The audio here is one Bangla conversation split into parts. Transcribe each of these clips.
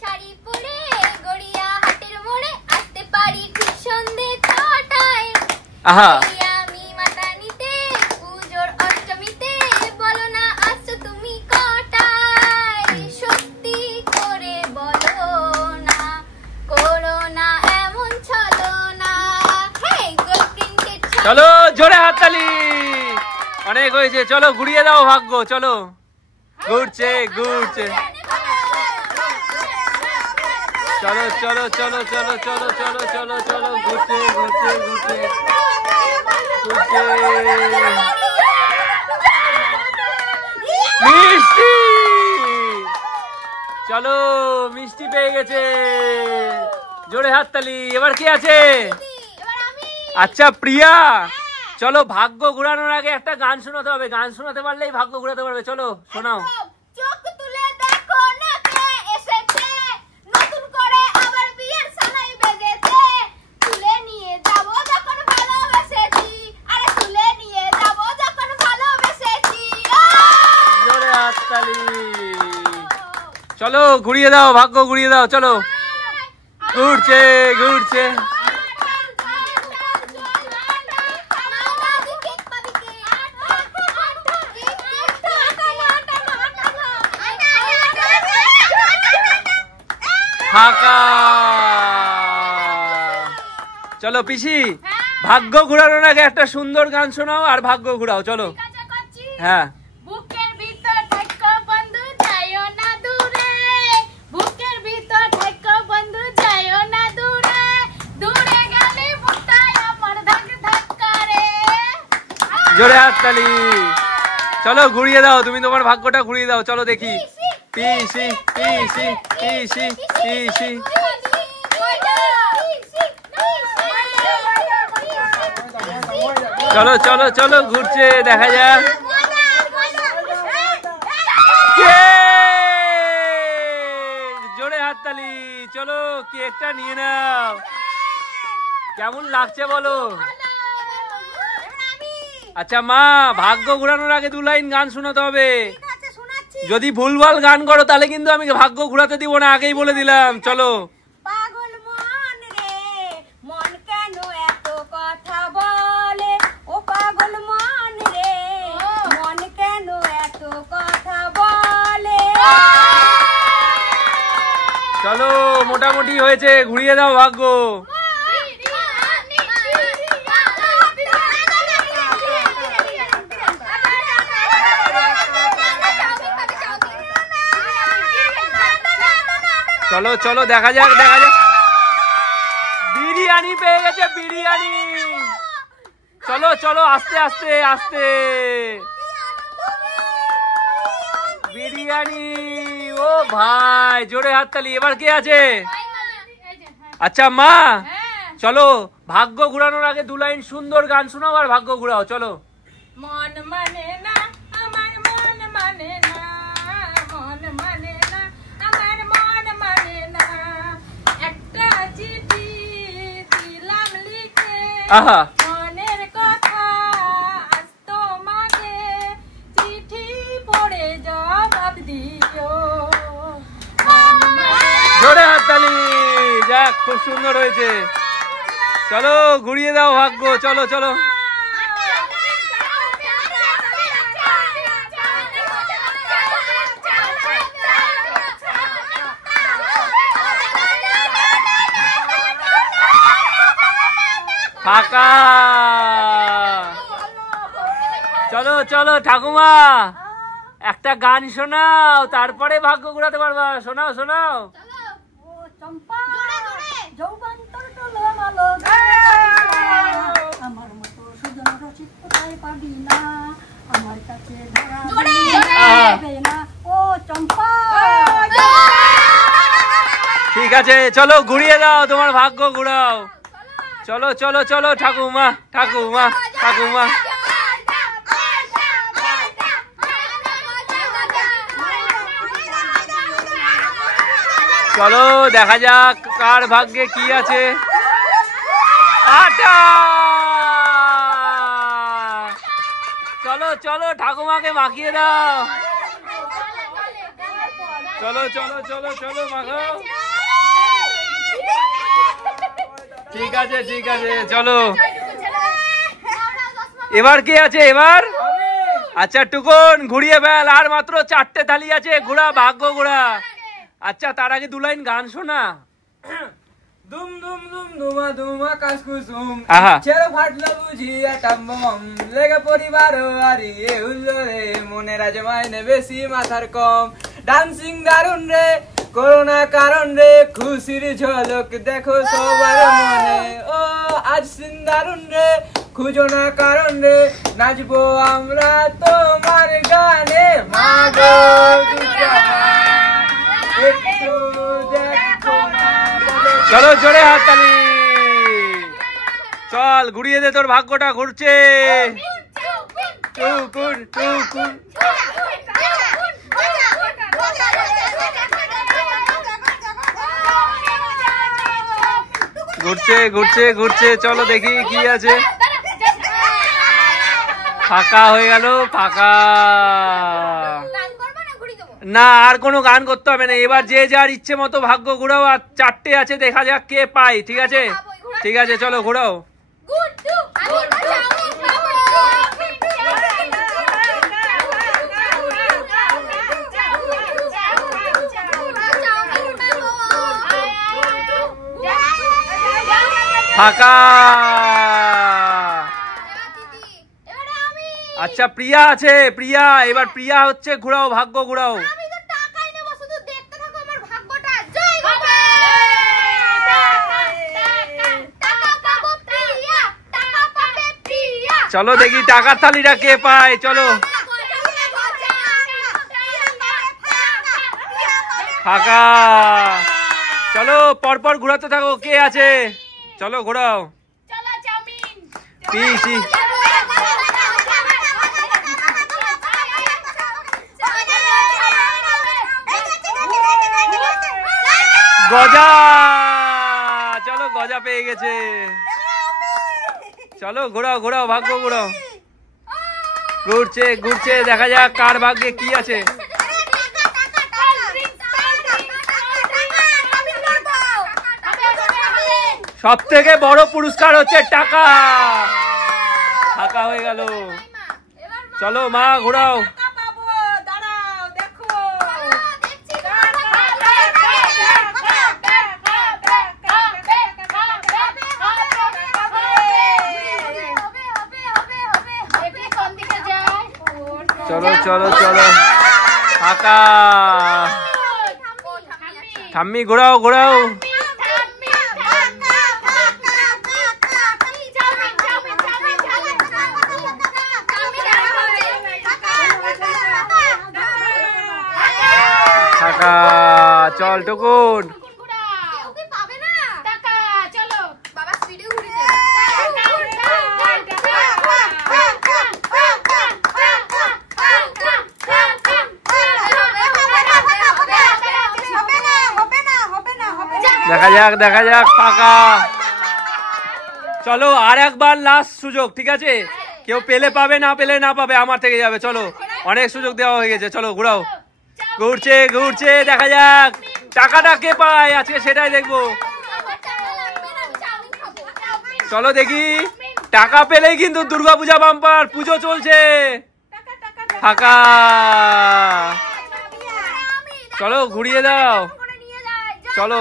শাড়ি পরে গড়িয়া হাটের মোড়ে আসতে পারি ঠিক সন্ধে 6টায়। আহা আমি মাতা নিতে পুজোর অষ্টমীতে, বলো না আসছো তুমি কটায়? সত্যি করে বলো না, করো না এমন ছলো না। চলো জোরে হাততালি, অনেক হয়েছে। চলো ঘুরিয়ে দাও ভাগ্য, চলো। ঘুরছে ঘুরছে, চলো চলো চলো চলো চলো চলো চলো চলো, ঘুরছে ঘুরছে ঘুরছে ঘুরছে। মিষ্টি, চলো মিষ্টি পেয়ে গেছে। জোরে হাততালি। এবার কি আছে? আচ্ছা প্রিয়া, চলো ভাগ্য ঘোরানোর আগে একটা গান শোনাতে হবে। গান শোনাতে পারলেই ভাগ্য ঘোরাতে পারবে। চলো শোনাও। চোখ তুলে দেখো না কে এসেছে, নতুন করে আবার বিয়ের সানাই বেজেছে। তুলে নিয়ে যাব যখন ভালোবেসেছি, আরে তুলে নিয়ে যাব যখন ভালোবেসেছি। জোরে হাততালি। চলো ঘুরিয়ে দাও, ভাগ্য ঘুরিয়ে দাও। চলো ঘুরছে ঘুরছে। ফাঁকা। চলো পিসি, ভাগ্য ঘুরানোর আগে একটা সুন্দর গান শোনাও আর ভাগ্য ঘুরাও। চলো। হ্যাঁ। বুকের ভিতর থাকো বন্ধু যাইও না দূরে, বুকের ভিতর থাকো বন্ধু যাইও না দূরে, দূরে গেলে বুকটাই আমার ধক ধক করে। জোরে হাততালি। চলো ঘুরিয়ে দাও, তুমি তোমার ভাগ্যটা ঘুরিয়ে দাও। চলো দেখি। পিসি পিসি পিসি পিসি। চলো চলো চলো, ঘুরছে, দেখা যাক। জোরে হাততালি। চলো কেকটা নিয়ে নাও। কেমন লাগছে বলো? আচ্ছা মা, ভাগ্য ঘুরানোর আগে 2 লাইন গান শোনাতে হবে। যদি ভুলভাল গান করো তাহলে কিন্তু আমি ভাগ্য ঘুরাতে দিব না, আগেই বলে দিলাম। চলো। পাগল মন রে, মন কেন এত কথা বলে? ও পাগল মন রে, মন কেন এত কথা বলে? চলো মোটামুটি হয়েছে, ঘুরিয়ে দাও ভাগ্য। চলো চলো, দেখা যাক দেখা যাক। বিরিয়ানি পেয়ে গেছে, বিরিয়ানি। চলো চলো, আস্তে আস্তে আস্তে। বিরিয়ানি। ও ভাই, জোরে হাততালি। এবার কে আছে? আচ্ছা মা, চলো ভাগ্য ঘুরানোর আগে 2 লাইন সুন্দর গান শোনাও আর ভাগ্য ঘুরাও। চলো। মন মানে না আমার, মন মানে না, মন মানে না আমার, মন মানে না। একটা চিঠি দিলাম লিখে, আহা। মনের কথা আজ তোমাকে, চিঠি পড়ে জবাব দিও। জোরে হাততালি। যাক, খুব সুন্দর হয়েছে। চলো ঘুরিয়ে দাও ভাগ্য। চলো চলো। ফাঁকা। চলো চলো ঠাকুমা, একটা গান শোনাও, তারপরে ভাগ্য ঘুরাতে পারবা। শোনাও শোনাও। যৌবন তোর টলো মালো, আমার মতো সুজন রসিক কোথায় পাবি না, আমার কাছে ধরা দেবে না ও চম্পা। ঠিক আছে, চলো ঘুরিয়ে দাও, তোমার ভাগ্য ঘুরাও। চলো চলো চলো ঠাকুমা, ঠাকুমা ঠাকুমা। চলো দেখা যাক কার ভাগ্যে কি আছে। আটা। চলো চলো ঠাকুমাকে মাখিয়ে দাও। চলো চলো চলো চলো মাখাও। ঠিক আছে ঠিক আছে চলো। এবার কে আছে এবার? আচ্ছা টুকুন ঘুরিয়ে ফেল, আর মাত্র 4টে থালি আছে, ঘোড়া ভাগ্য ঘোড়া। আচ্ছা তার আগে 2 লাইন গান শোনা। দুম দুম দুম দুমা দুমা কাসকুসুম আহা। ছেড়ে ফাটলো বুঝিয়া টাম্বম লেগে পরিবার হারিয়ে উল্লো রে মনের আজমাইনে বেশি মাথার কম ডান্সিং দারুন রে করোনা কারণ রে খুশির ঝলক দেখো সবার মনে ও আজ সিন দারুন রে খুঁজো না কারণ রে নাচবো আমরা তোমার গানে মাগো দুর্গা মা, একটু দেখো না চলো জোরে হাততালি। চল ঘুরিয়ে দে, তোর ভাগ্যটা ঘুরছে। টুকুন টুকুন ঘুরছে ঘুরছে ঘুরছে। চলো দেখি কি আছে। ফাঁকা হয়ে গেল, ফাঁকা। না আর কোনো গান করতে হবে না, এবার যে যার ইচ্ছে মতো ভাগ্য ঘুরাও। আর 4টে আছে, দেখা যাক কে পায়। ঠিক আছে ঠিক আছে চলো ঘুরাও। ফাঁকা। আচ্ছা প্রিয়া আছে, প্রিয়া এবার প্রিয়া হচ্ছে, ঘুরাও ভাগ্য ঘুরাও। চলো দেখি টাকার থালিটা কে পায়। চলো ফাঁকা। চলো পরপর ঘুরাতে থাকো, কে আছে চলো ঘোরাও। পিসি গজা, চলো গজা পেয়ে গেছে। চলো ঘোরাও ঘোরাও ভাগ্য ঘোরাও। ঘুরছে ঘুরছে, দেখা যাক কার ভাগ্যে কি আছে। সব থেকে বড় পুরস্কার হচ্ছে টাকা। ফাঁকা হয়ে গেল। চলো মা ঘোরাও। চলো চলো চলো ফাঁকা। ঠাম্মি ঘোরাও ঘোরাও। ফাঁকা। চল টুকুন। দেখা যাক দেখা যাক ফাঁকা। চলো আর একবার লাস্ট সুযোগ, ঠিক আছে? কেউ পেলে পাবে, না পেলে না পাবে, আমার থেকে যাবে। চলো অনেক সুযোগ দেওয়া হয়ে গেছে, চলো ঘুরাও। ঘুরছে ঘুরছে, দেখা যাক টাকাটা কে পায় আজকে, সেটাই দেখবো। চলো দেখি, টাকা পেলেই কিন্তু দুর্গাপূজা বাম্পার, পুজো চলছে। ফাঁকা। চলো ঘুরিয়ে দাও। চলো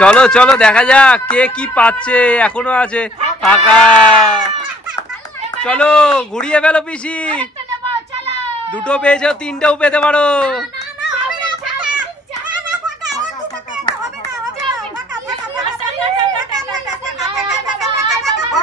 চলো চলো দেখা যাক কে কি পাচ্ছে, এখনো আছে। ফাঁকা। চলো ঘুরিয়ে ফেলো পিসি। 2টো পেয়েছো, 3টেও পেতে পারো।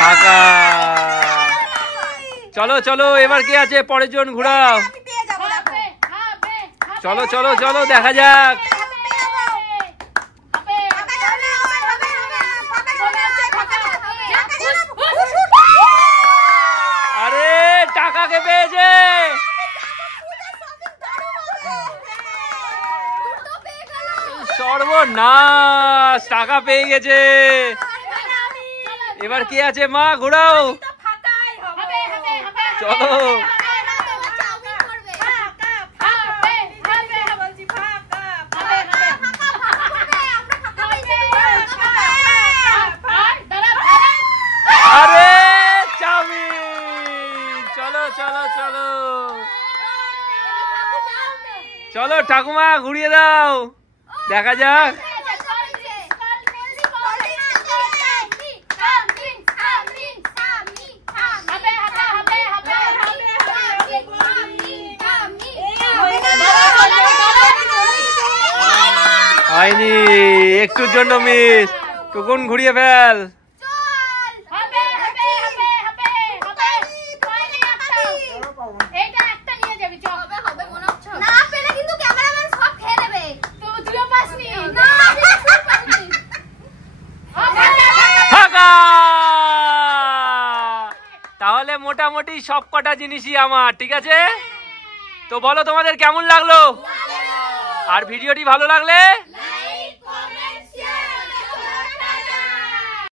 ফাঁকা। চলো চলো এবার কে আছে, পরের জন ঘুরাও। চলো চলো চলো দেখা যাক। আরে টাকা কে পেয়েছে? সর্বনাশ, টাকা পেয়ে গেছে। এবার কি আছে মা, ঘোরাও। চলো আরে চাউমিন, চলো চলো চলো চলো ঠাকুমা ঘুরিয়ে দাও, দেখা যাক। হয়নি, একটুর জন্য মিস। টুকুন ঘুরিয়ে ফেল। তাহলে মোটামুটি সব কটা জিনিসই আমার, ঠিক আছে? তো বলো তোমাদের কেমন লাগলো, আর ভিডিওটি ভালো লাগলে